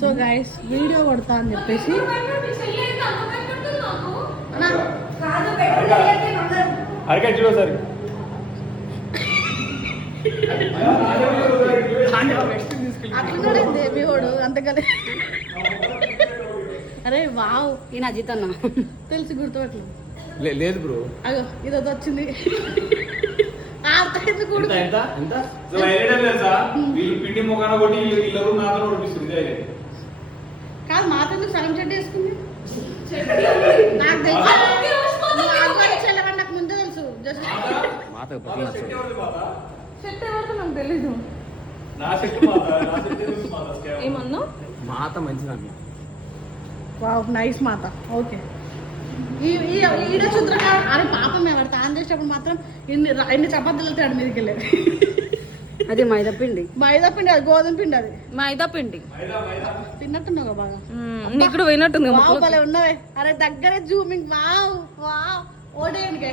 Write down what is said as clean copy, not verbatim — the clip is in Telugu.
సో గైస్ వీడియో కొడతా అని చెప్పేసి అరకే చూడు సార్ అట్లున్నాడే దేవివాడు అంతకలే. అరే వావ్ ఈయన అజిత్ అన్న తెలిసి గుర్తుపట్లు లేదు బ్రో. అగో ఇది వచ్చింది. పిండి మొక్కన కొట్టి ఇల్లు మాత్రం ఓడిపిస్తుంది. కాదు మాత్రం సగం చెట్టు వేసుకుంది. నాకు తెలుసు నాకు ముందే తెలుసు. జస్ట్ చెట్టు ఎవరితో నాకు తెలీదు. ఏమన్నా మాత మంచిదన్న. వావ్ నైస్ మాత. ఓకే ఈడ చుద్రక అరే పాపం ఎవరు తాను చేసేటప్పుడు మాత్రం ఇన్ని చపాతీలు వెళ్తాడు మీదకి వెళ్ళారు. అది మైదాపిండి. మైదాపిండి అది గోధుమ పిండి. అది మైదాపిండి తిన్నట్టున్నావు బాగా. నీకు పోయినట్టుంది. భలే ఉన్నవే. అరే దగ్గరే జూమింగ్. Wow wow ఓడేయండి.